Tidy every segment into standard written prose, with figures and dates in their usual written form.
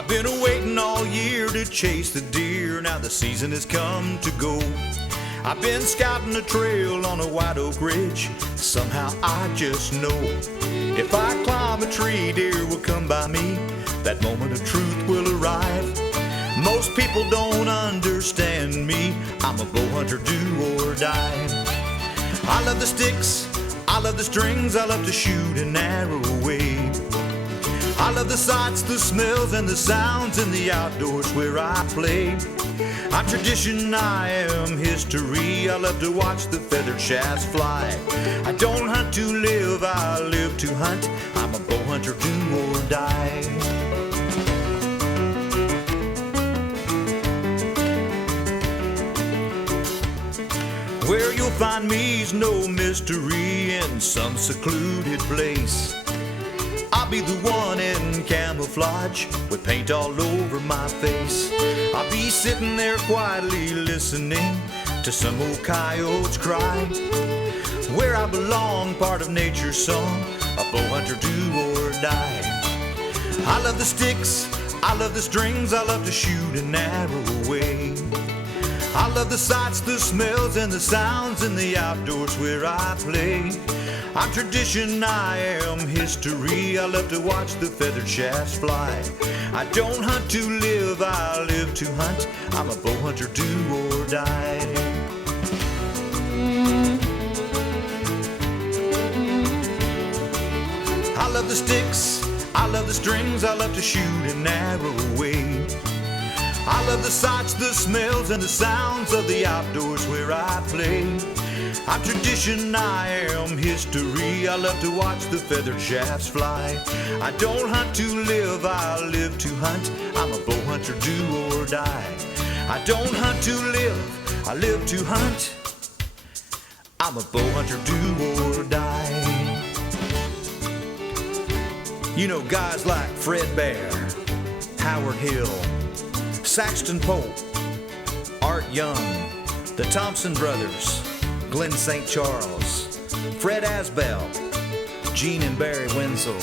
I've been waiting all year to chase the deer, now the season has come to go. I've been scouting the trail on a white oak ridge, somehow I just know if I climb a tree, deer will come by me, that moment of truth will arrive. Most people don't understand me, I'm a bow hunter, do or die. I love the sticks, I love the strings, I love to shoot an arrow away. I love the sights, the smells, and the sounds in the outdoors where I play. I'm tradition, I am history, I love to watch the feathered shafts fly. I don't hunt to live, I live to hunt, I'm a bow hunter, do or die. Where you'll find me's no mystery, in some secluded place. I'll be the one in camouflage with paint all over my face. I'll be sitting there quietly listening to some old coyotes cry. Where I belong, part of nature's song, a bow hunter, do or die. I love the sticks, I love the strings, I love to shoot an arrow away. I love the sights, the smells, and the sounds in the outdoors where I play. I'm tradition, I am history, I love to watch the feathered shafts fly. I don't hunt to live, I live to hunt, I'm a bow hunter, do or die. I love the sticks, I love the strings, I love to shoot an arrow away. I love the sights, the smells, and the sounds of the outdoors where I play. I'm tradition, I am history, I love to watch the feathered shafts fly. I don't hunt to live, I live to hunt, I'm a bow hunter, do or die. I don't hunt to live, I live to hunt, I'm a bow hunter, do or die. You know guys like Fred Bear, Howard Hill, Saxton Pope, Art Young, the Thompson brothers, Glenn St. Charles, Fred Asbell, Gene and Barry Wenzel.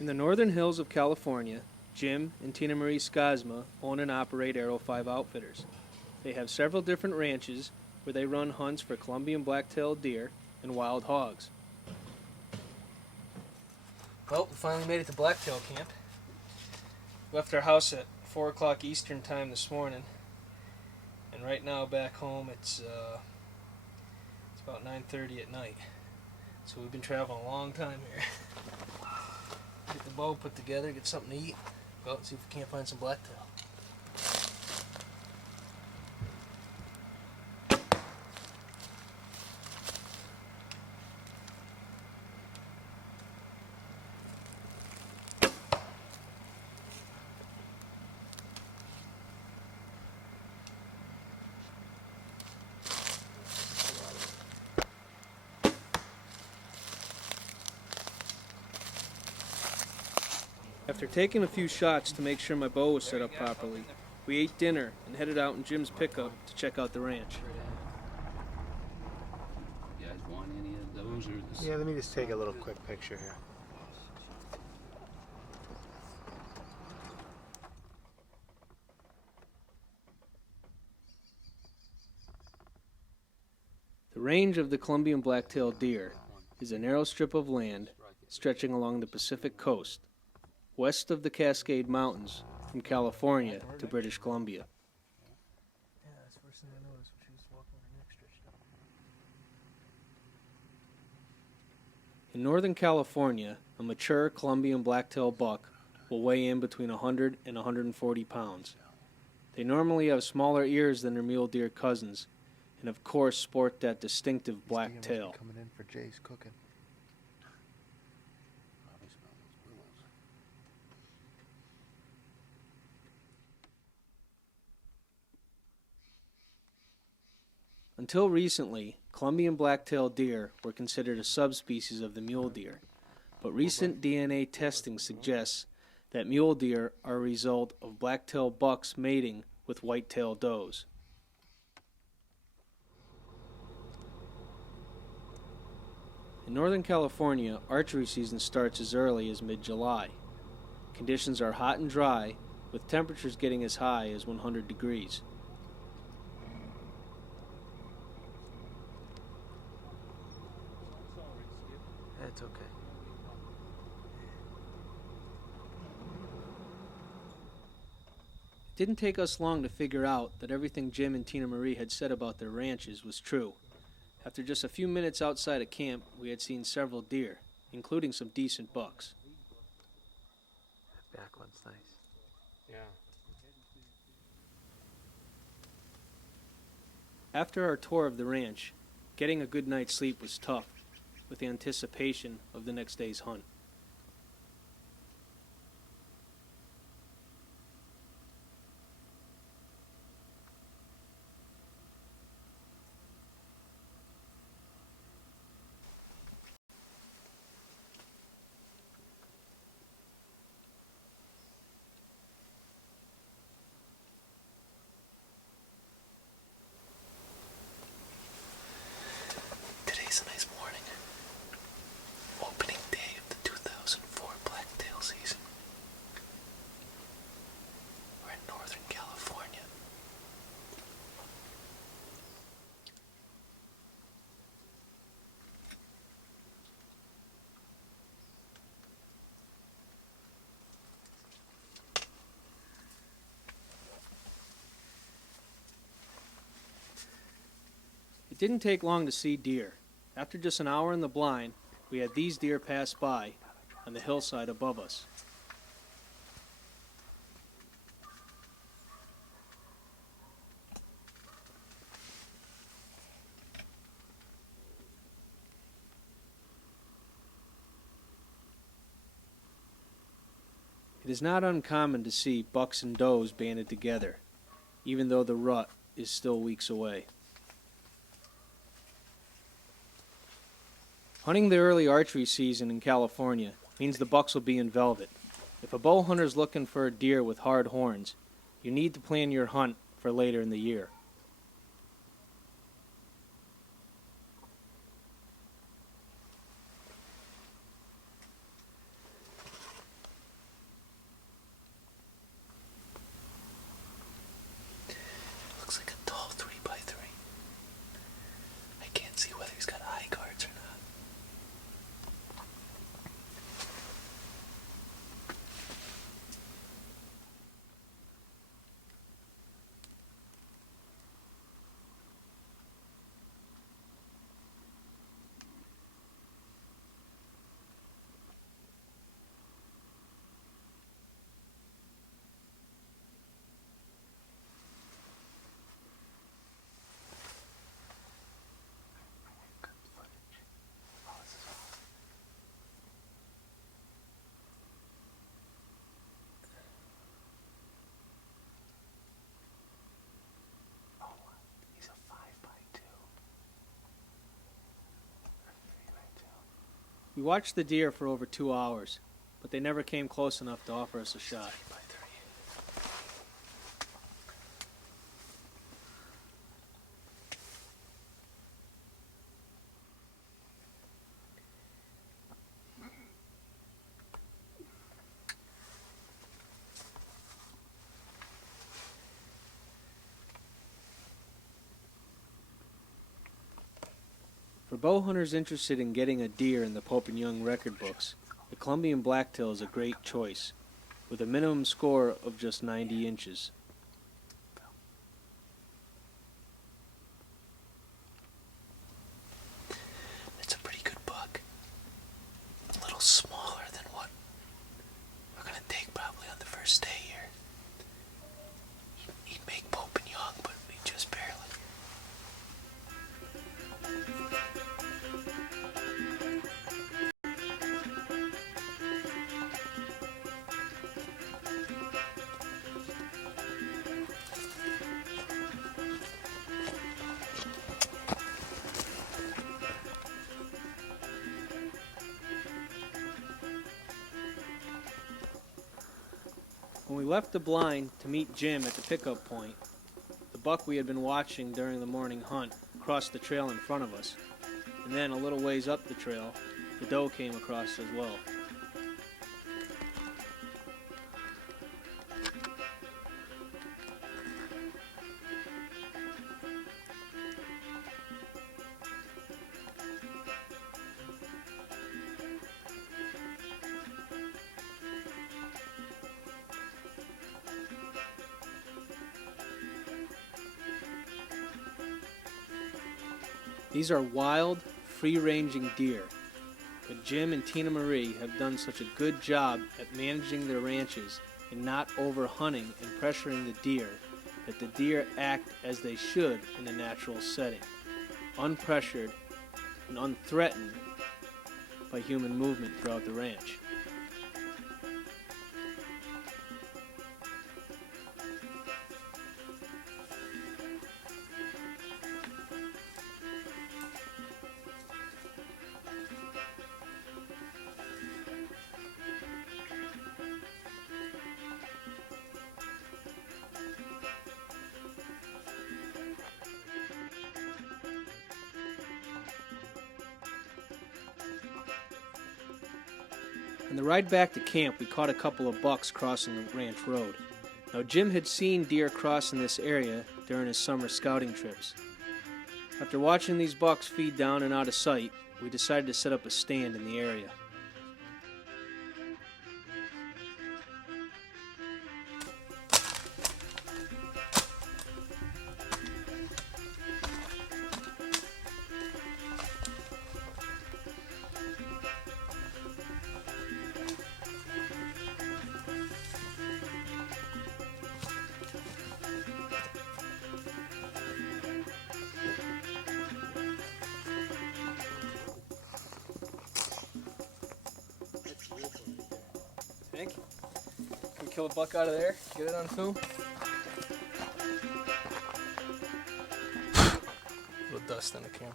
In the northern hills of California, Jim and Tina Marie Skazma own and operate Arrow 5 Outfitters. They have several different ranches where they run hunts for Columbian Blacktail deer and wild hogs. Well, we finally made it to Blacktail Camp. Left our house at 4 o'clock Eastern time this morning. And right now back home it's about 9:30 at night. So we've been traveling a long time here. Get the bow put together, get something to eat, go out and see if we can't find some blacktail. After taking a few shots to make sure my bow was set up properly, we ate dinner and headed out in Jim's pickup to check out the ranch. You guys want any of those? Or Yeah, let me just take a little quick picture here. The range of the Columbian Blacktail deer is a narrow strip of land stretching along the Pacific coast, west of the Cascade Mountains, from California to British Columbia. Yeah, that's the first thing I noticed when she was walking with her neck stretched out. In Northern California, a mature Columbian Blacktail buck will weigh in between 100 and 140 pounds. They normally have smaller ears than their mule deer cousins, and of course sport that distinctive black tail. Coming in for Jay's cooking. Until recently, Columbian blacktail deer were considered a subspecies of the mule deer, but recent DNA testing suggests that mule deer are a result of blacktail bucks mating with white-tailed does. In Northern California, archery season starts as early as mid-July. Conditions are hot and dry, with temperatures getting as high as 100 degrees. That's okay. It didn't take us long to figure out that everything Jim and Tina Marie had said about their ranches was true. After just a few minutes outside of camp, we had seen several deer, including some decent bucks. That back one's nice. Yeah. After our tour of the ranch, getting a good night's sleep was tough, with the anticipation of the next day's hunt. Today's a nice morning. Opening day of the 2004 Blacktail season. We're in Northern California. It didn't take long to see deer. After just an hour in the blind, we had these deer pass by on the hillside above us. It is not uncommon to see bucks and does banded together, even though the rut is still weeks away. Hunting the early archery season in California means the bucks will be in velvet. If a bow hunter is looking for a deer with hard horns, you need to plan your hunt for later in the year. Looks like a tall 3x3. I can't see whether he's got eye guards or not. Good footage. Oh, this is awesome. Oh, he's a 5x2. Or 3x2. We watched the deer for over 2 hours, but they never came close enough to offer us a shot. 3x3. For bow hunters interested in getting a deer in the Pope and Young record books, the Columbian Blacktail is a great choice, with a minimum score of just 90 inches. It's a pretty good buck. A little smaller than what we're gonna take probably on the first day here. He'd make Pope and Young, but we just barely. When we left the blind to meet Jim at the pickup point, the buck we had been watching during the morning hunt crossed the trail in front of us, and then a little ways up the trail, the doe came across as well. These are wild, free-ranging deer, but Jim and Tina Marie have done such a good job at managing their ranches and not over-hunting and pressuring the deer that the deer act as they should in a natural setting, unpressured and unthreatened by human movement throughout the ranch. On the ride back to camp, we caught a couple of bucks crossing the ranch road. Now, Jim had seen deer cross in this area during his summer scouting trips. After watching these bucks feed down and out of sight, we decided to set up a stand in the area. Think? Can we kill a buck out of there? Get it on film? A little dust on the camera.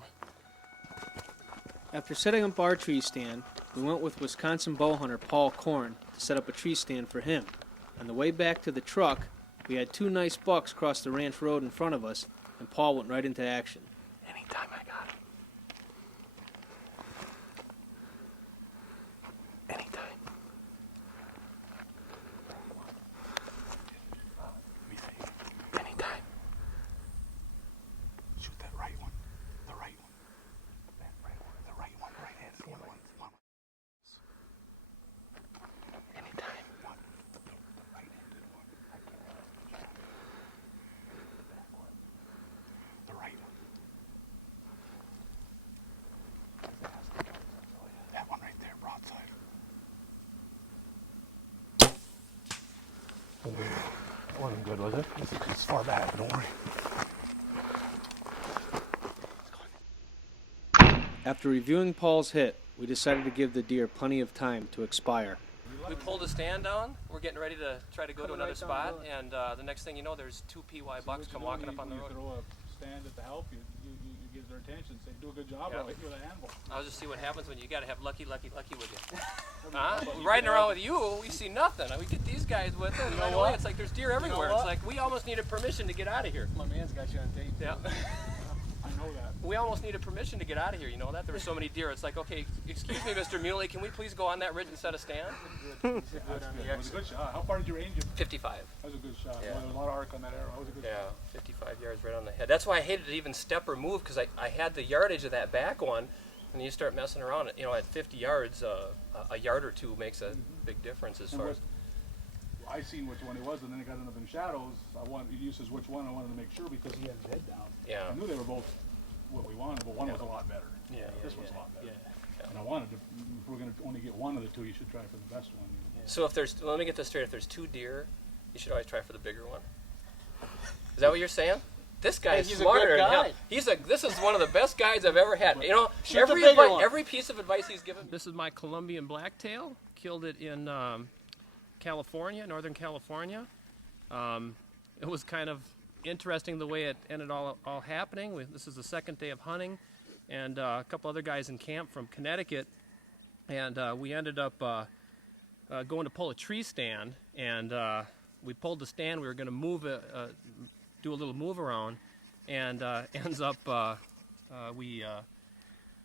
After setting up our tree stand, we went with Wisconsin bow hunter Paul Korn to set up a tree stand for him. On the way back to the truck, we had two nice bucks cross the ranch road in front of us, and Paul went right into action. Anytime I got him. Anytime. Anytime. Shoot that right one. The right one. That right one. The right one. Right hand. One. Anytime. One. Right-handed one. The right one. That one right there, broadside. That wasn't good, was it? It's far back, don't worry. After reviewing Paul's hit, we decided to give the deer plenty of time to expire. We pulled the stand down. We're getting ready to try to go to another spot, and the next thing you know, there's two PY bucks come walking up on the road. You throw a stand at the help, you give their attention, say, do a good job, Yep. I'll hit you with a handle. I'll just see what happens when you got to have lucky with you. Riding around with you, we see nothing. We get these guys with it, and right away it's like there's deer everywhere. It's like we almost needed permission to get out of here. My man's got you on tape. Yeah. I know that. We almost needed permission to get out of here, you know that? There were so many deer. It's like, okay, excuse me, Mr. Muley, can we please go on that ridge and set a stand? That's good. It was a good shot. How far did you range it? 55. That was a good shot. Yeah. Well, there was a lot of arc on that arrow. That was a good Yeah, shot. 55 yards right on the head. That's why I hated to even step or move, because I had the yardage of that back one, and you start messing around. You know, at 50 yards, a yard or two makes a big difference as far as. I seen which one it was, and then it got into them shadows. He says which one I wanted to make sure because he had his head down. Yeah. I knew they were both what we wanted, but one was a lot better. Yeah, This one's a lot better. Yeah. And I wanted to, if we're going to only get one of the two, you should try for the best one. So if there's, let me get this straight. If there's two deer, you should always try for the bigger one. Is that what you're saying? This guy is he's a smarter good than hell. guy. This is one of the best guys I've ever had. You know, Shoot the bigger one. every piece of advice he's given. This is my Columbian Blacktail. Killed it in California, Northern California. It was kind of interesting the way it ended all happening. This is the second day of hunting, and a couple other guys in camp from Connecticut, and we ended up going to pull a tree stand, and we pulled the stand. We were going to move it, do a little move around, and ends up we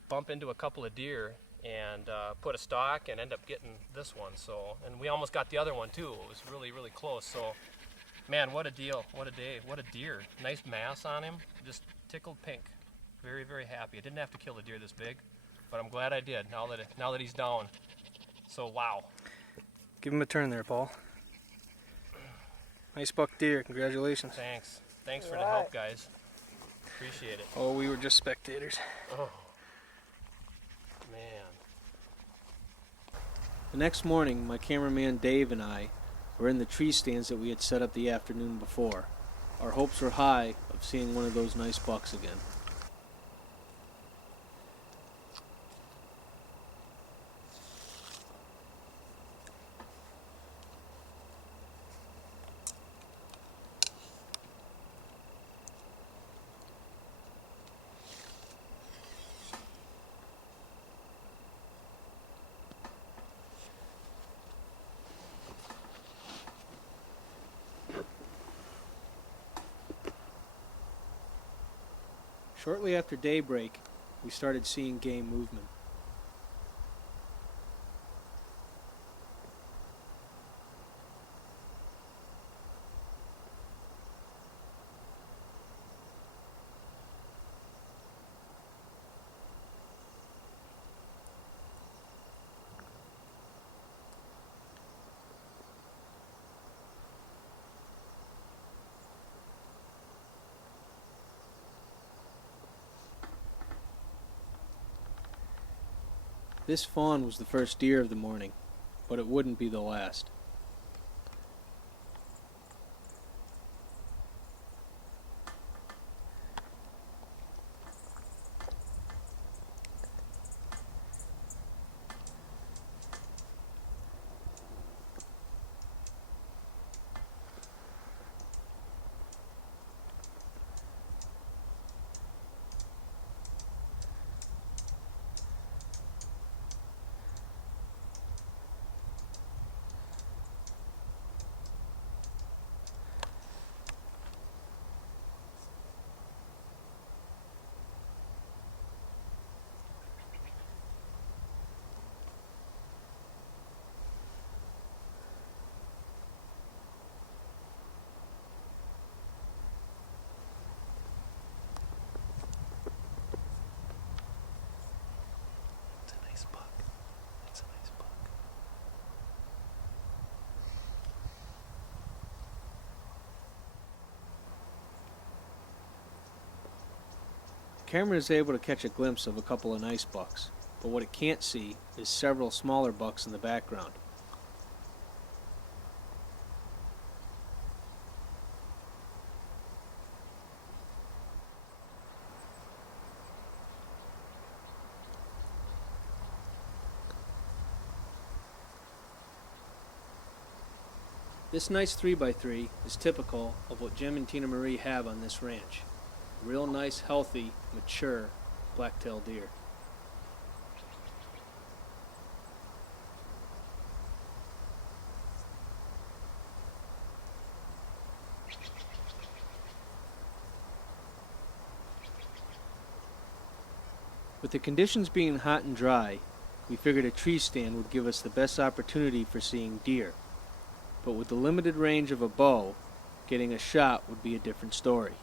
bump into a couple of deer and put a stalk and end up getting this one. So, and we almost got the other one too. It was really, really close. So, man, what a deal! What a day! What a deer! Nice mass on him. Just tickled pink. Very, very happy. I didn't have to kill a deer this big, but I'm glad I did. Now that he's down. So wow. Give him a turn there, Paul. Nice buck deer. Congratulations. Thanks. Thanks for the help, guys. Appreciate it. Oh, we were just spectators. Oh, man. The next morning, my cameraman Dave and I were in the tree stands that we had set up the afternoon before. Our hopes were high of seeing one of those nice bucks again. Shortly after daybreak, we started seeing game movement. This fawn was the first deer of the morning, but it wouldn't be the last. The camera is able to catch a glimpse of a couple of nice bucks, but what it can't see is several smaller bucks in the background. This nice 3x3 is typical of what Jim and Tina Marie have on this ranch. Real nice, healthy, mature blacktail deer. With the conditions being hot and dry, we figured a tree stand would give us the best opportunity for seeing deer. But with the limited range of a bow, getting a shot would be a different story.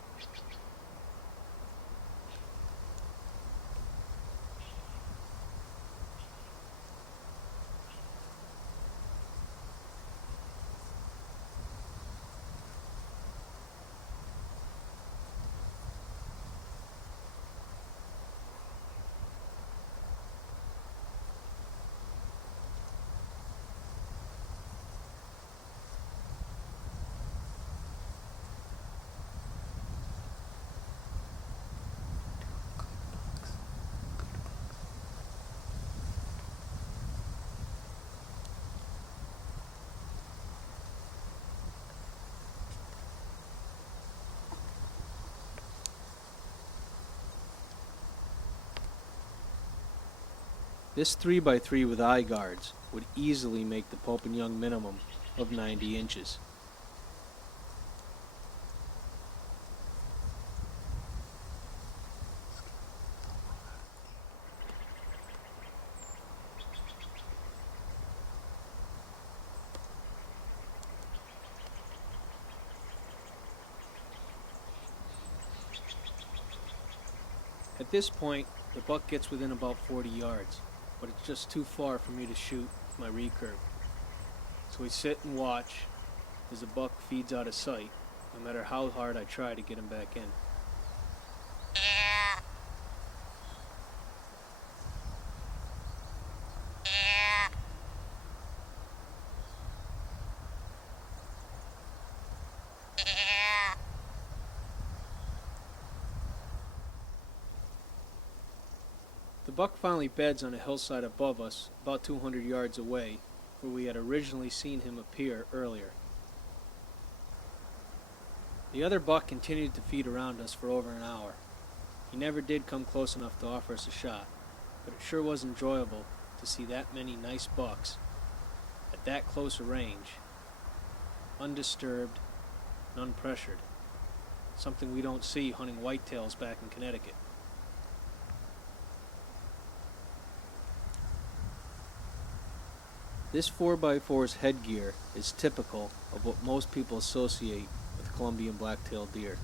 This 3x3 with eye guards would easily make the Pope and Young minimum of 90 inches. At this point, the buck gets within about 40 yards, but it's just too far for me to shoot my recurve. So we sit and watch as the buck feeds out of sight, no matter how hard I try to get him back in. The buck finally beds on a hillside above us, about 200 yards away, where we had originally seen him appear earlier. The other buck continued to feed around us for over an hour. He never did come close enough to offer us a shot, but it sure was enjoyable to see that many nice bucks at that close a range, undisturbed and unpressured, something we don't see hunting whitetails back in Connecticut. This 4x4's headgear is typical of what most people associate with Columbian blacktail deer.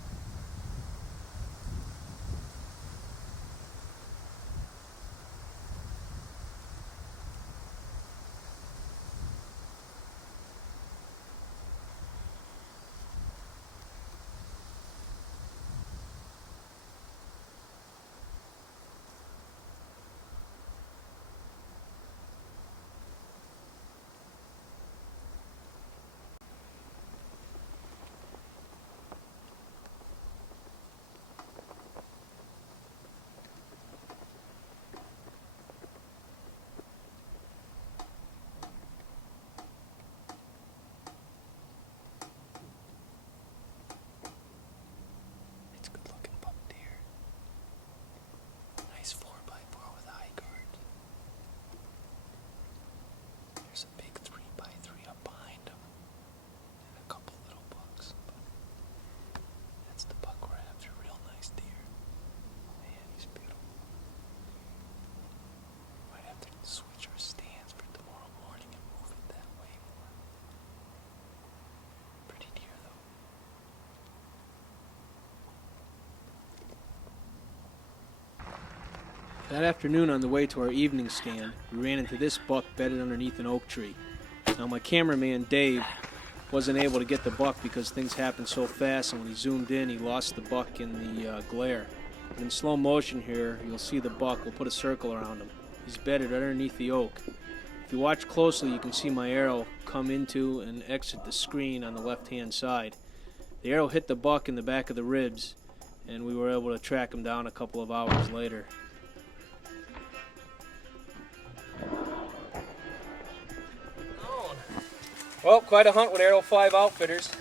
That afternoon on the way to our evening stand, we ran into this buck bedded underneath an oak tree. Now my cameraman Dave wasn't able to get the buck because things happened so fast, and when he zoomed in he lost the buck in the glare. But in slow motion here you'll see the buck. We'll put a circle around him. He's bedded underneath the oak. If you watch closely you can see my arrow come into and exit the screen on the left hand side. The arrow hit the buck in the back of the ribs, and we were able to track him down a couple of hours later. Well, quite a hunt with Arrow 5 Outfitters.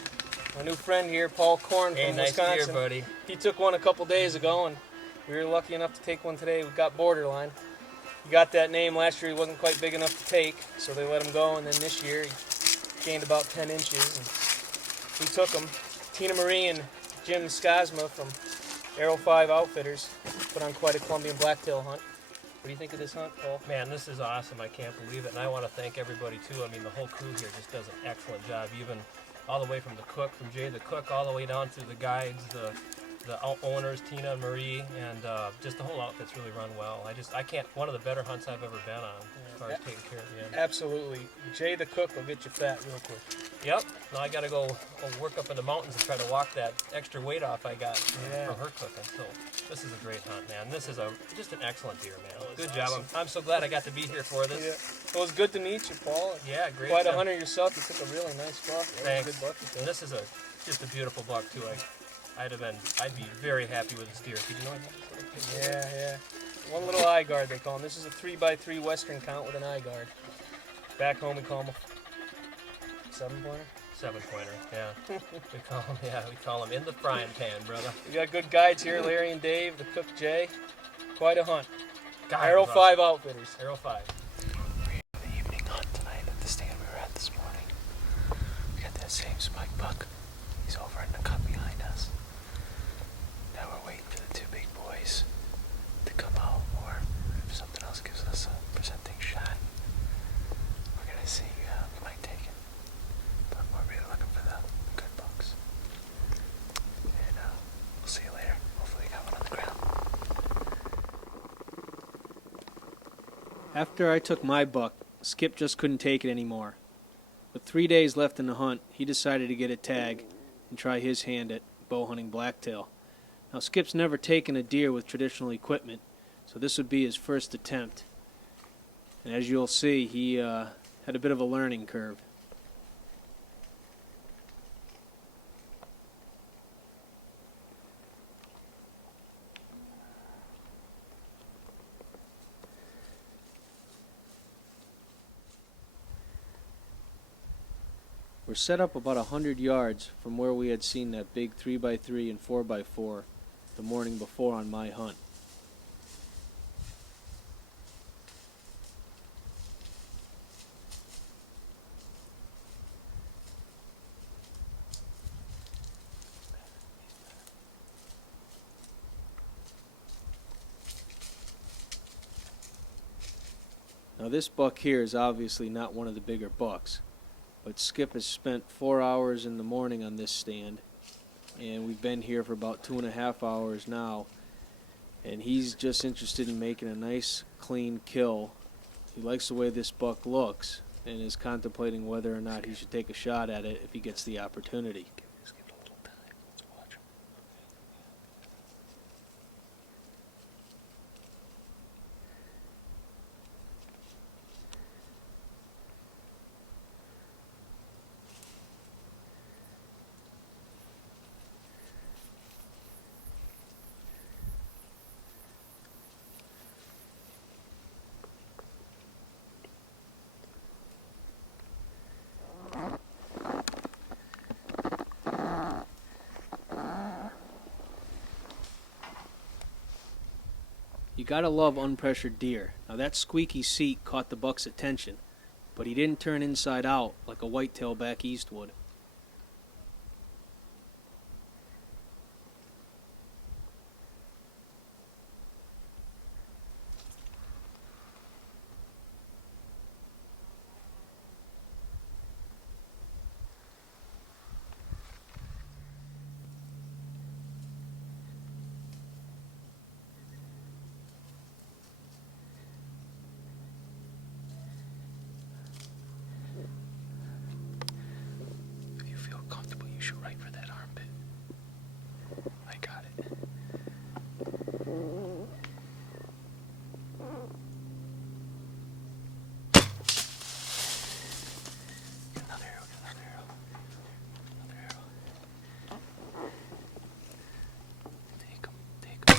My new friend here, Paul Korn from nice Wisconsin. deer, buddy. He took one a couple days ago, and we were lucky enough to take one today. We got Borderline. He got that name last year. He wasn't quite big enough to take, so they let him go. And then this year, he gained about 10 inches. And we took him. Tina Marie and Jim Skosma from Arrow 5 Outfitters put on quite a Columbian Blacktail hunt. What do you think of this hunt, Paul? Man, this is awesome. I can't believe it. And I want to thank everybody, too. I mean, the whole crew here just does an excellent job, even all the way from the cook, from Jay the cook, all the way down to the guides, the owners, Tina and Marie, and just the whole outfit's really run well. I can't, one of the better hunts I've ever been on as far as taking care of the end. Absolutely. Jay the cook will get you fat real quick. Yep. Now I got to go work up in the mountains and try to walk that extra weight off I got from her cooking. So this is a great hunt, man. This is just an excellent deer, man. Good job. I'm so glad I got to be here for this. Yeah. Well, it was good to meet you, Paul. Yeah, great. Quite a hunter yourself. You took a really nice buck. Thanks. Good buck you took. And this is just a beautiful buck too. I'd be very happy with this deer. Did you know I had this? Yeah. One little eye guard they call him. This is a 3x3 Western count with an eye guard. Back home we call him a 7-pointer. 7-pointer, yeah. we call him in the frying pan, brother. We got good guides here, Larry and Dave, the cook Jay. Quite a hunt. God, Arrow 5 Outfitters. Arrow 5. The evening hunt tonight at the stand we were at this morning. We got that same spike buck. He's over in the cut behind us. Now we're waiting for the two big boys to come out, or if something else gives us a presenting shot, we're gonna see we might take it. But we're really looking for the good bucks. And we'll see you later. Hopefully we got one on the ground. After I took my buck, Skip just couldn't take it anymore. With 3 days left in the hunt, he decided to get a tag and try his hand at bow hunting blacktail. Now, Skip's never taken a deer with traditional equipment, so this would be his first attempt. And as you'll see, he had a bit of a learning curve. We're set up about 100 yards from where we had seen that big 3x3 and 4x4 the morning before on my hunt. Now this buck here is obviously not one of the bigger bucks, but Skip has spent 4 hours in the morning on this stand, and we've been here for about 2.5 hours now, and he's just interested in making a nice clean kill. He likes the way this buck looks and is contemplating whether or not he should take a shot at it if he gets the opportunity. Just give it a little time. Let's watch him. You gotta love unpressured deer. Now that squeaky seat caught the buck's attention, but he didn't turn inside out like a whitetail back east would. If you feel comfortable, you should right for that armpit. I got it. Get another arrow, get another arrow. Another arrow. Take him, take him.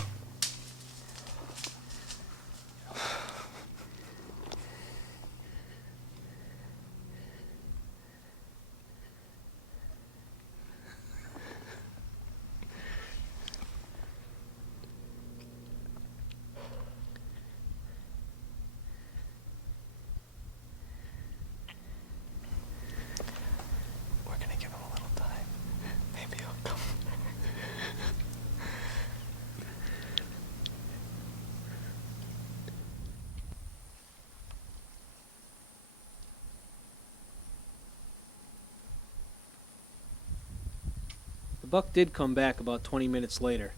We're gonna give him a little time. Maybe he'll come. The buck did come back about 20 minutes later,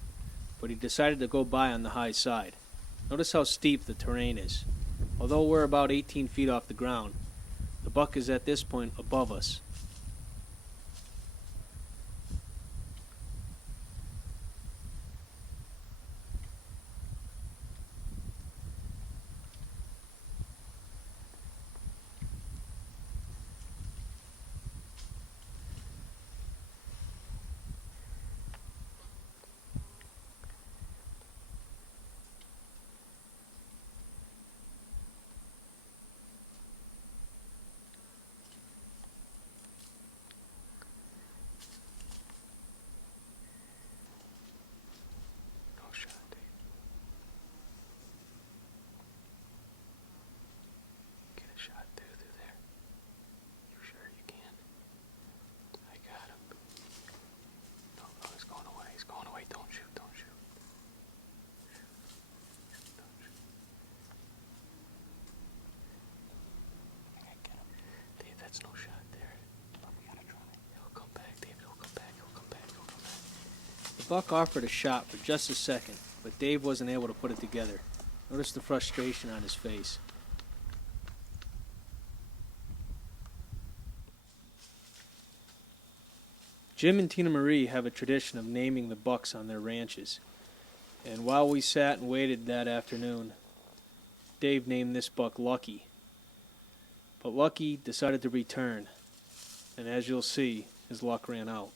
but he decided to go by on the high side. Notice how steep the terrain is. Although we're about 18 feet off the ground, the buck is at this point above us. No shot, Dave. Get a shot through there. You sure you can? I got him. No, no, he's going away. He's going away. Don't shoot, don't shoot. Don't shoot. I think I get him. Dave, that's no shot there. But we gotta try. He'll come back, Dave. He'll come back. He'll come back. He'll come back. The buck offered a shot for just a second, but Dave wasn't able to put it together. Notice the frustration on his face. Jim and Tina Marie have a tradition of naming the bucks on their ranches. And while we sat and waited that afternoon, Dave named this buck Lucky. But Lucky decided to return, and as you'll see, his luck ran out.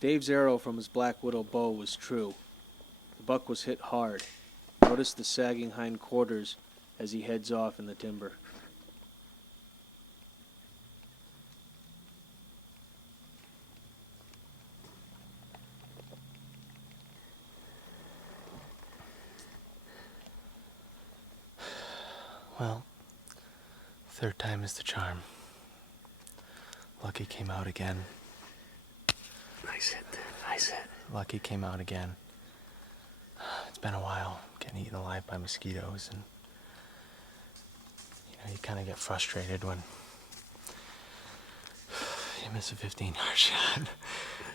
Dave's arrow from his Black Widow bow was true. The buck was hit hard. Notice the sagging hind quarters as he heads off in the timber. Well, third time is the charm. Lucky came out again. Nice hit, dude. Nice hit. Lucky came out again. It's been a while getting eaten alive by mosquitoes, and you kind of get frustrated when you miss a 15-yard shot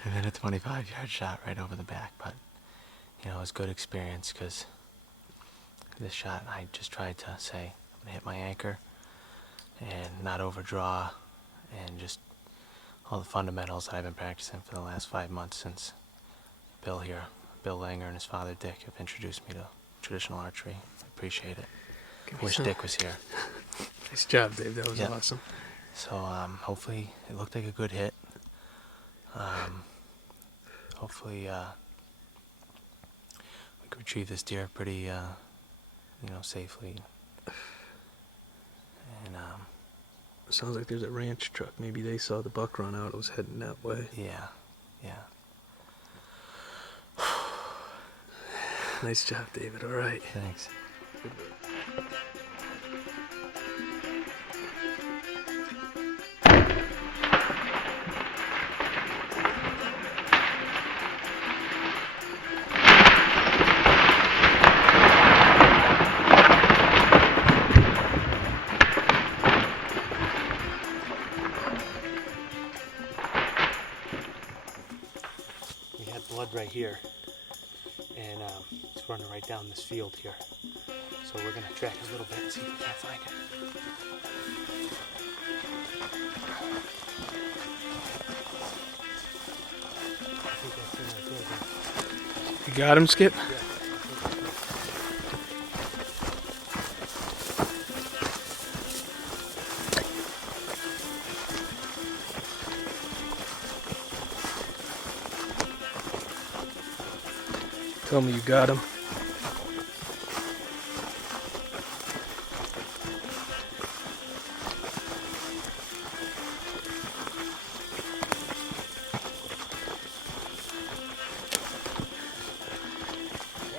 and then a 25-yard shot right over the back. But it was a good experience because this shot I just tried to say I'm gonna hit my anchor and not overdraw, and just all the fundamentals that I've been practicing for the last 5 months since Bill Langer and his father Dick have introduced me to traditional archery. I appreciate it. Wish Dick was here. Nice job, Dave. That was Yep. awesome. So hopefully it looked like a good hit. Hopefully we could retrieve this deer pretty, safely. And Sounds like there's a ranch truck. Maybe they saw the buck run out. It was heading that way. yeah. Nice job, David. All right. Thanks. Good work. We had blood right here, and it's running right down this field here. So we're gonna track a little bit and see if we can't find it. I think that's him right there. You got him, Skip? Tell me you got him.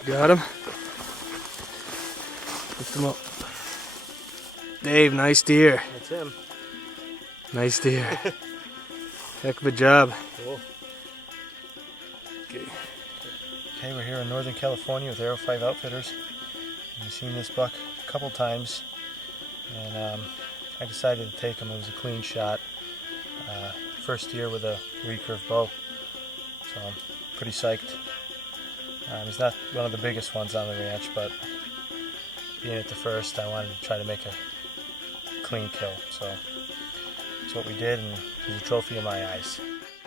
Got him. Lift him up. Dave, nice deer. That's him. Nice deer. Heck of a job. Cool. Okay. Okay, we're here in Northern California with Arrow 5 Outfitters. We've seen this buck a couple times, and I decided to take him. It was a clean shot. First deer with a recurve bow, so I'm pretty psyched. He's not one of the biggest ones on the ranch, but being at the first, I wanted to try to make a clean kill. So that's what we did, and he's a trophy in my eyes.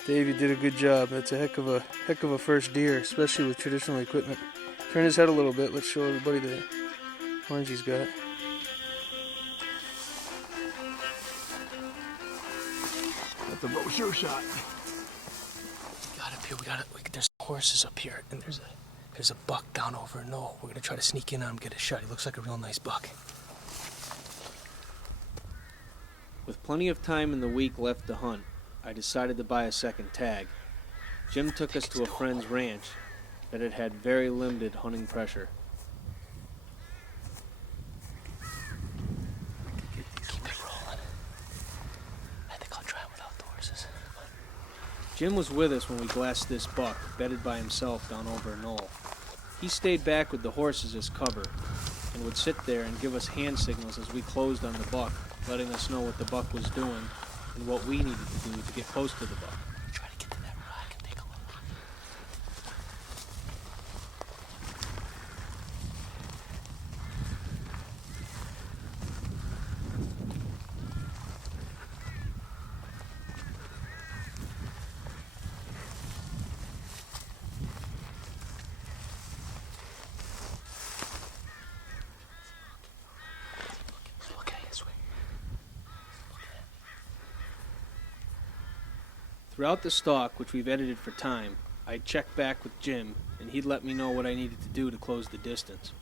Dave, you did a good job. That's a heck of a first deer, especially with traditional equipment. Turn his head a little bit. Let's show everybody the horns he's got. That's a brochure shot. Got up here. There's horses up here, and there's a buck down over a knoll. We're gonna try to sneak in on him, get a shot. He looks like a real nice buck. With plenty of time in the week left to hunt, I decided to buy a second tag. Jim took us to a friend's ranch that had very limited hunting pressure. Keep it rolling. I think I'll try him without the horses. Jim was with us when we glassed this buck, bedded by himself down over a knoll. He stayed back with the horses as cover, and would sit there and give us hand signals as we closed on the buck, letting us know what the buck was doing and what we needed to do to get close to the buck. Try to get to that rock and take a look. Okay, this way. Throughout the stalk, which we've edited for time, I'd check back with Jim, and he'd let me know what I needed to do to close the distance.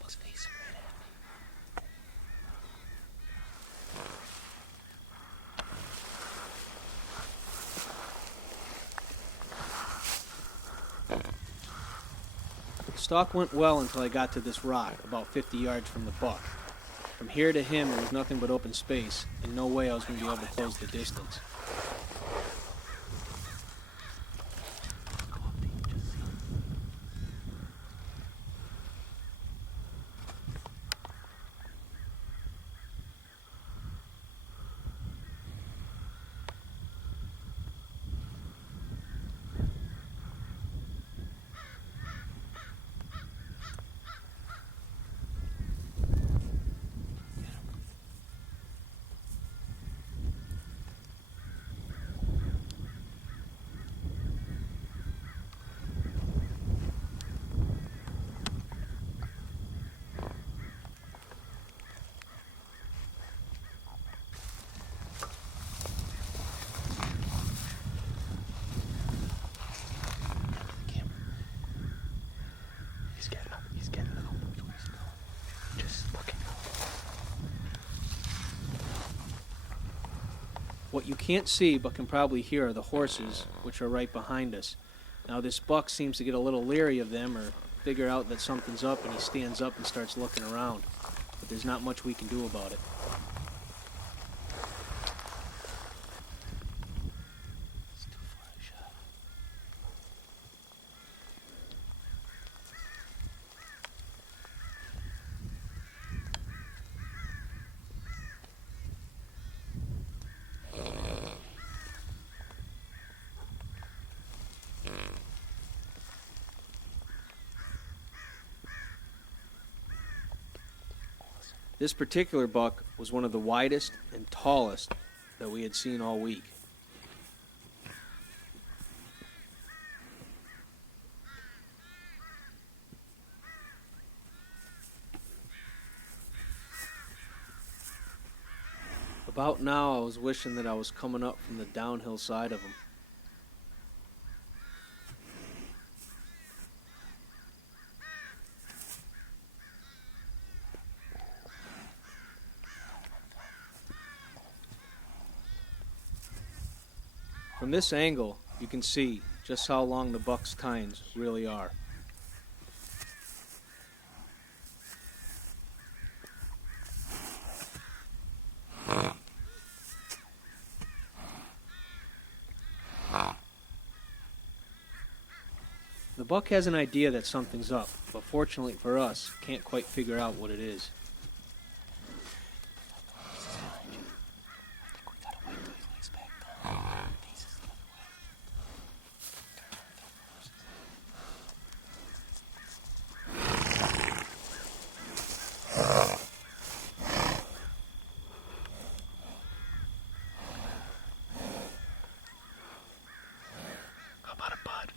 Buck's facing right at me. The stalk went well until I got to this rock, about 50 yards from the buck. From here to him, there was nothing but open space, and no way I was going to be able to close the distance. He's getting up. Which way he's going? Just looking. What you can't see but can probably hear are the horses, which are right behind us. Now this buck seems to get a little leery of them or figure out that something's up, and he stands up and starts looking around. But there's not much we can do about it. It's too far a shot. This particular buck was one of the widest and tallest that we had seen all week. About now, I was wishing that I was coming up from the downhill side of him. From this angle, you can see just how long the buck's tines really are. The buck has an idea that something's up, but fortunately for us, can't quite figure out what it is. How about a bud?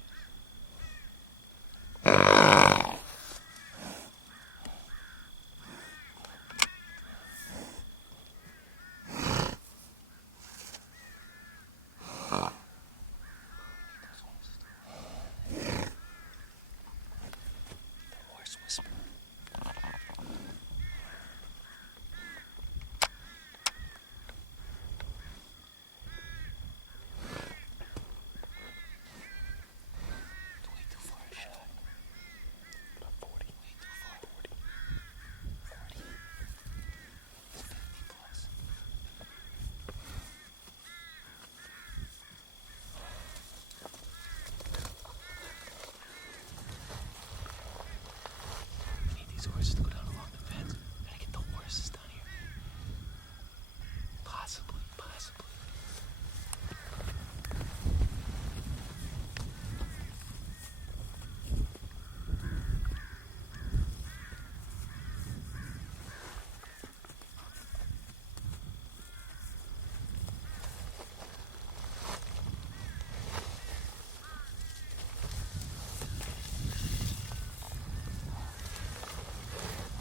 Horses to go down along the fence. Gotta get the horses down here. Possibly.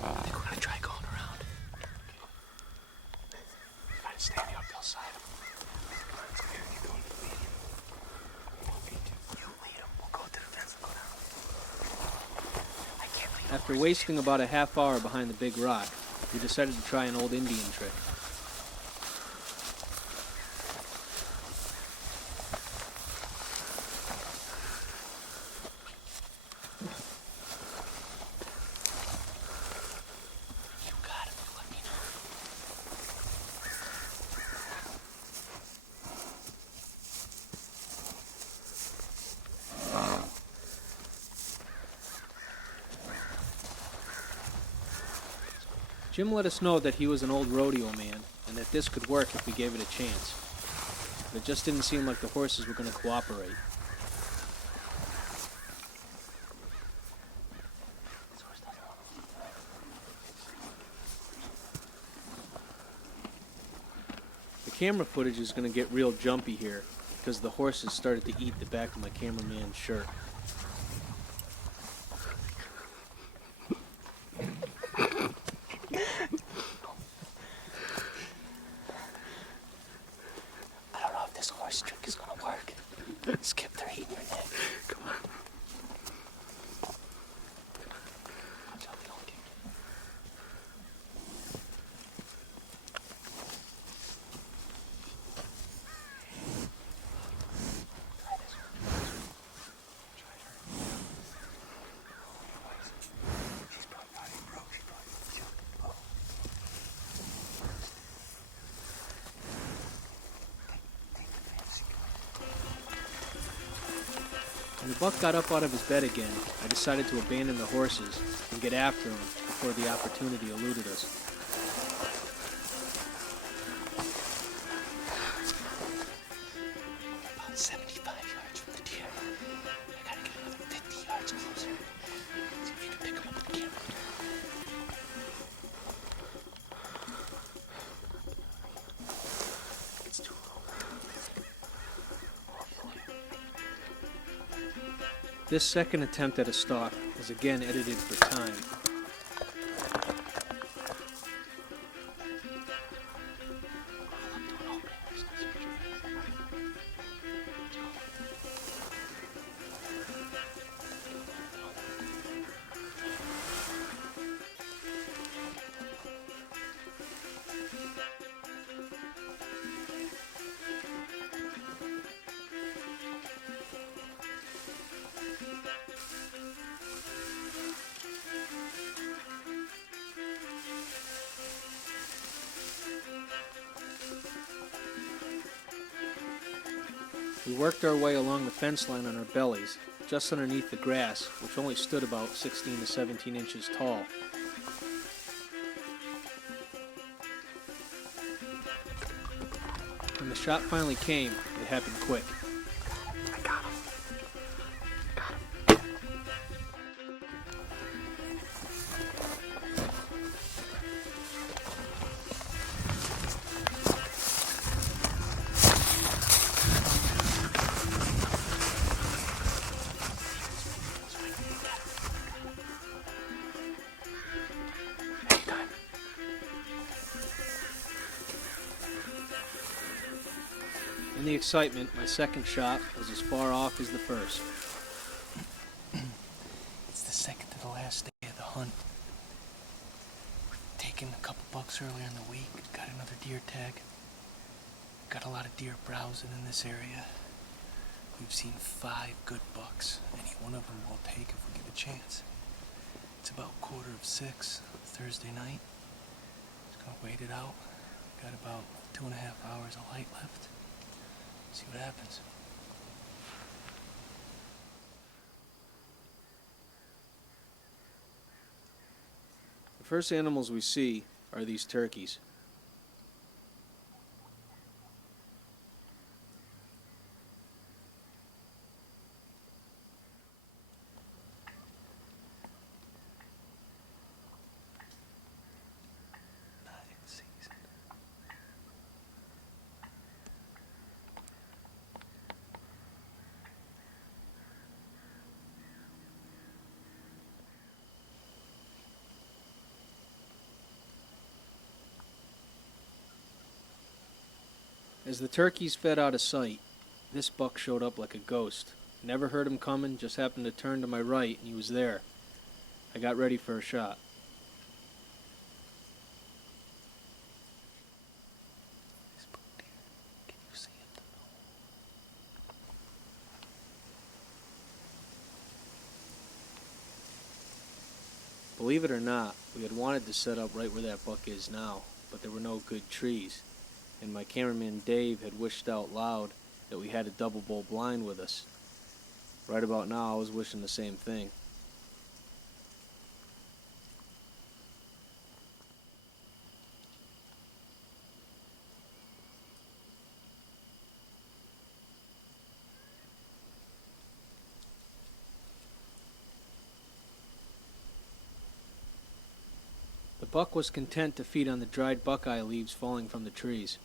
I think we're gonna try going around. Try to stay on the uphill side. Come on, it's clear. You go to the lead. You lead him. We'll go to the fence and go down. I can't lead the After horses. wasting about a half hour behind the big rock, we decided to try an old Indian trick. You got him. You let me know. Jim let us know that he was an old rodeo man and that this could work if we gave it a chance. But it just didn't seem like the horses were going to cooperate. This horse doesn't want to. The camera footage is going to get real jumpy here because the horses started to eat the back of my cameraman's shirt. I don't know if this horse trick is gonna work. Skip, they're eating your neck. Come on. Watch out, they don't kick you. Try this one. Try her. She's probably not even broke. She probably killed it. Oh. Take the fence. When the buck got up out of his bed again, I decided to abandon the horses and get after him before the opportunity eluded us. About 75 yards from the deer. I gotta get another 50 yards closer. See if you can pick him up with the camera. It's too low. This second attempt at a stalk is again edited for time. We worked our way along the fence line on our bellies, just underneath the grass, which only stood about 16 to 17 inches tall. When the shot finally came, it happened quick. In the excitement, my second shot was as far off as the first. It's the second to the last day of the hunt. Taken a couple bucks earlier in the week, got another deer tag. Got a lot of deer browsing in this area. We've seen 5 good bucks. Any one of them we'll take if we give a chance. It's about 5:45 Thursday night. Just gonna wait it out. Got about 2.5 hours of light left. See what happens. The first animals we see are these turkeys. Not in season. As the turkeys fed out of sight, this buck showed up like a ghost. Never heard him coming, just happened to turn to my right and he was there. I got ready for a shot. This buck deer. Can you see it? Believe it or not, we had wanted to set up right where that buck is now, but there were no good trees. And my cameraman Dave had wished out loud that we had a double bull blind with us. Right about now, I was wishing the same thing. The buck was content to feed on the dried buckeye leaves falling from the trees.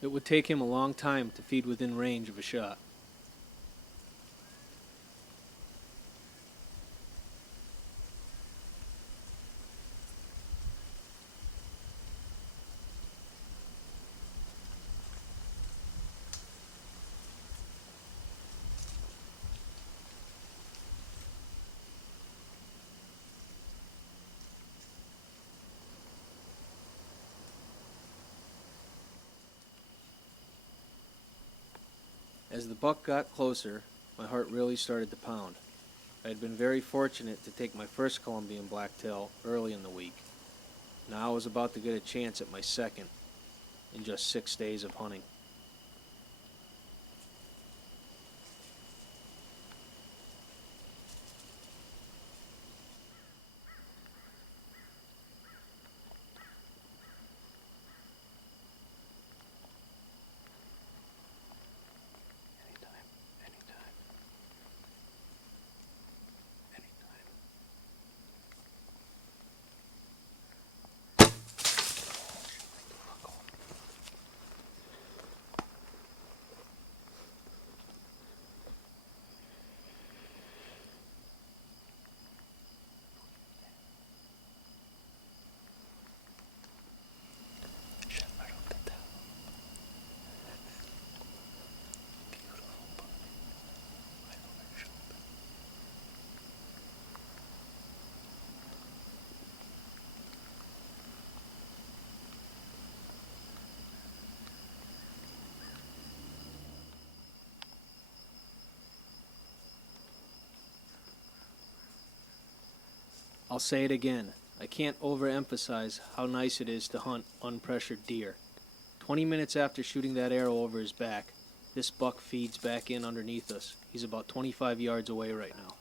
It would take him a long time to feed within range of a shot. As the buck got closer, my heart really started to pound. I had been very fortunate to take my first Columbian Blacktail early in the week. Now I was about to get a chance at my second in just 6 days of hunting. Anytime. Anytime. Anytime. I'll say it again. I can't overemphasize how nice it is to hunt unpressured deer. 20 minutes after shooting that arrow over his back, this buck feeds back in underneath us. He's about 25 yards away right now.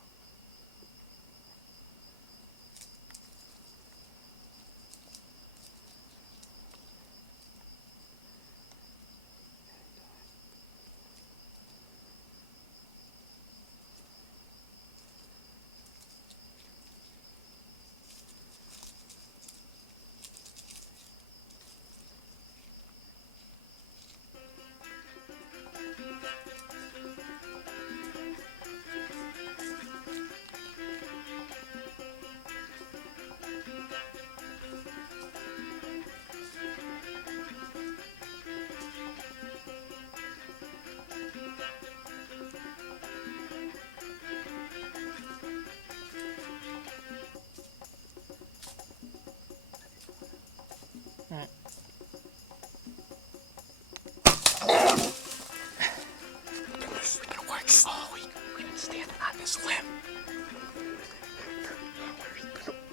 We've been standing on this limb.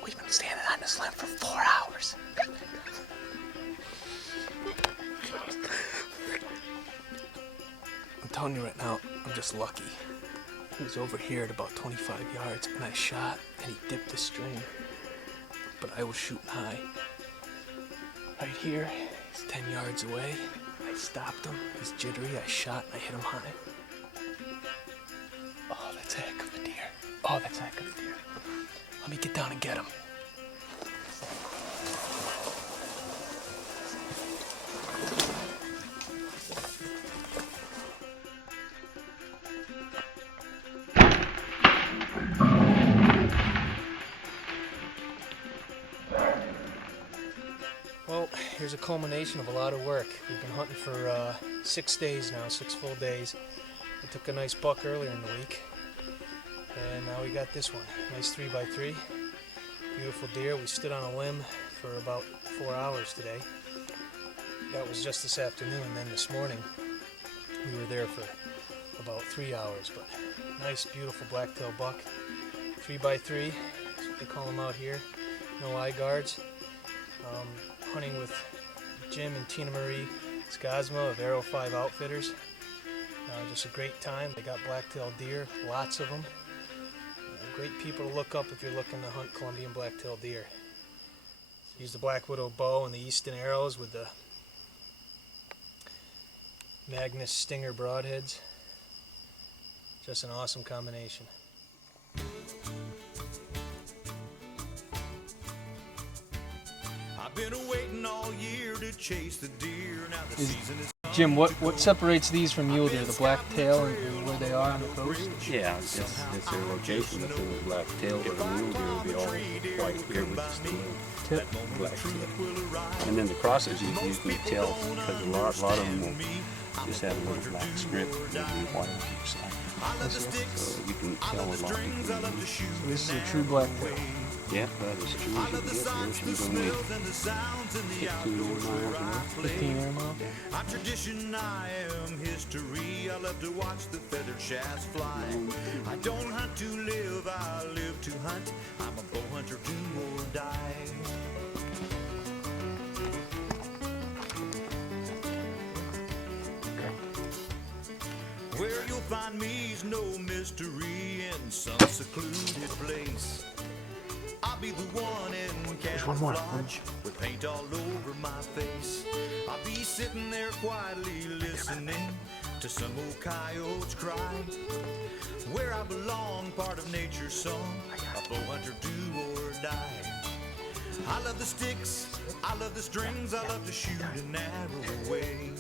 We've been standing on this limb for 4 hours. I'm telling you right now, I'm just lucky. He was over here at about 25 yards, and I shot, and he dipped the string. But I was shooting high. Right here, he's 10 yards away. I stopped him. He's jittery. I shot, and I hit him high. Oh, that's a heck of a deer. Oh, that's a heck of a deer. Let me get down and get him. Well, here's a culmination of a lot of work. We've been hunting for 6 days now, 6 full days. We took a nice buck earlier in the week, and now we got this one. Nice 3x3, beautiful deer. We stood on a limb for about 4 hours today. That was just this afternoon, and then this morning we were there for about 3 hours. But nice, beautiful blacktail buck, 3x3, that's what they call them out here. No eye guards. Hunting with Jim and Tina Marie Skosma of Arrow 5 Outfitters. Just a great time. They got blacktail deer, lots of them. Great people to look up if you're looking to hunt Columbian blacktail deer. Use the Black Widow bow and the Easton arrows with the Magnus Stinger broadheads. Just an awesome combination. I've been waiting all year to chase the deer. Now the season is Jim, what separates these from mule deer? The blacktail and where they are on the coast? Yeah, it's their location. If it was blacktail, but a mule deer would be all white here with just a little Tip. black tip. And then the crosses, you can tell because a lot of them will just have a little black strip and be white on each side. So you can tell a lot between them. So this is a true blacktail. Yeah, that is true as you can get. She's only 15 miles away. 15 air mile. I'm tradition, I am history. I love to watch the feathered shafts fly. I don't hunt to live, I live to hunt. I'm a bow hunter, do or die. Where you'll find me's no mystery in some secluded place. I'll be the one in camouflage with paint all over my face. I'll be sitting there quietly listening to some old coyotes cry. Where I belong, part of nature's song, a bow hunter do or die. I love the sticks, I love the strings, I love to shoot an arrow away.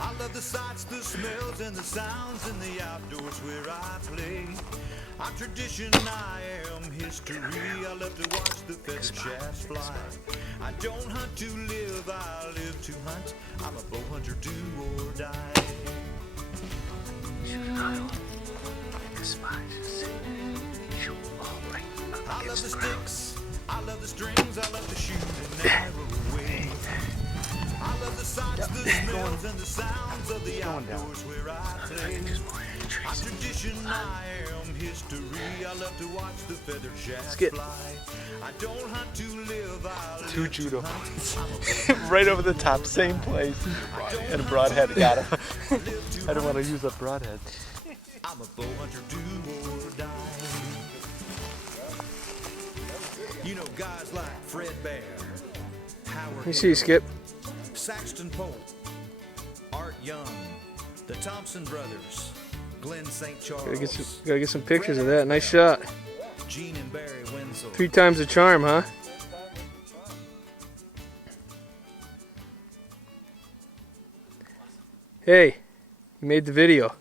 I love the sights, the smells, and the sounds in the outdoors where I play. I'm tradition, I am history. I love to watch the feathered shafts fly. I don't hunt to live, I live to hunt. I'm a bow hunter, do or die. I love the sticks, I love the strings, I love to shoot an arrow away. I love the sights, the smells, and the sounds of the outdoors where I play. Tradition, I am history. I love to watch the feathered shafts get fly. I don't hunt to live, I two live judo to hunts. hunt. Right over the top, same place. And a broadhead got him. I don't want to use a broadhead. I'm a bow hunter, do or die. You know guys like Fred Bear, Howard, You see, Skip. Saxton Pope, Art Young, the Thompson brothers, Glenn St. Charles, Gotta get some pictures of that. Nice shot. Gene and Barry Wenzel. 3 times the charm, huh? Hey, you made the video.